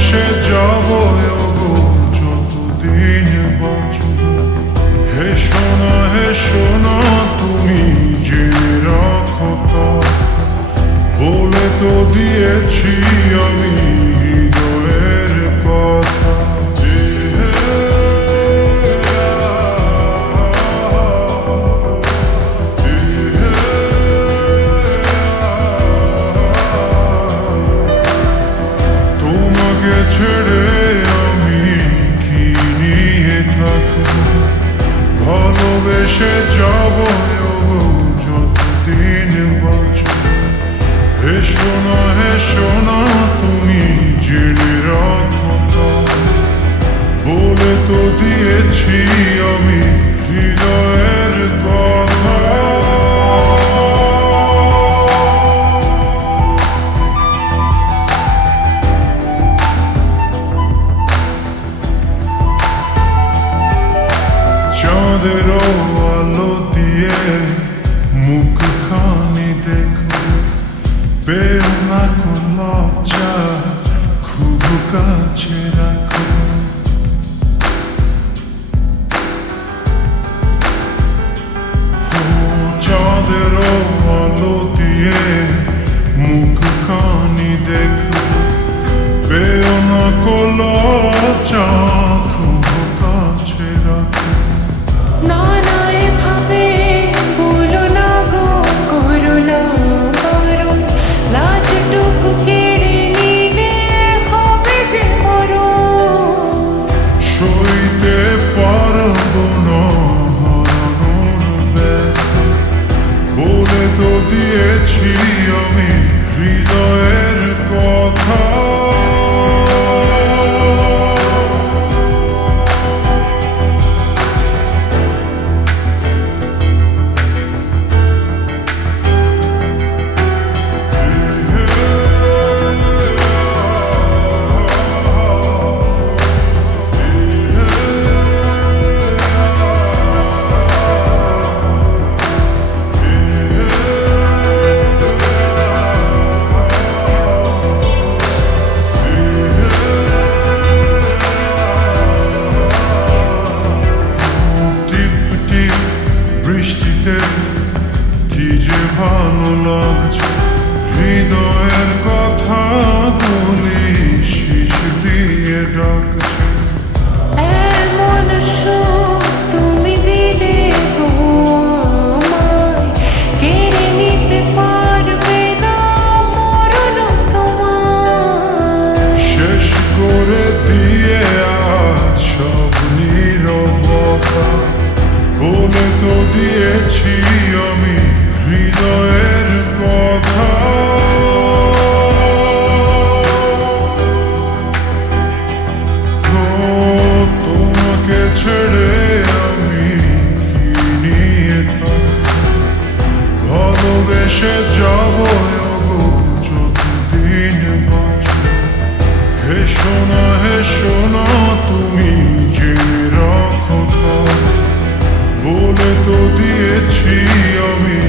ভালোবেসে যাব যতদিন বাঁচব। হেসো না তুমি জেনে রাখো তা, বলে তো দিয়েছি আমি হৃদয়ের কথা। তোমাকে ছেড়ে আমি কি নিয়ে থাকবো, ভালোবেসে যাব যতদিন বাঁচব। হেসো না তুমি জেনে রাখো তা, বলে তো দিয়েছি আমি হৃদয়ের কথা। চাঁদের আলো দিয়ে মুখখানি দেখো, পেও না কোন লজ্জা, খুব কাছে রাখো। চাঁদের আলো দিয়ে মুখখানি দেখো, পেও না কোন লজ্জা, খুব কাছে রাখো। না না এভাবে বলো না গো, করো না বারণ, লাজটুকু কেড়ে নিলে হবে যে মরণ। সইতে পারবো না হারানোর ব্যথা, বলে তো দিয়েছি আমি হৃদয়ের কথা। বৃষ্টিতে কি যে ভালো লাগছে, হৃদয়ের কথা গুলি শিশ দিয়ে ডাকছে। এমন সুখ তুমি দিলে গো আমায়, কেড়ে নিতে পারবে না মরণ তোমার। শেষ করে দিয়ে আজ সব নীরবতা, বলে তো দিয়েছি আমি হৃদয়ের কথা। তোমাকে ছেড়ে আমি কি নিয়ে থাকবো, ভালোবেসে যাব যতদিন বাঁচব। হেসো না তুমি জেনে রাখো তা, বলে তো দিয়েছি আমি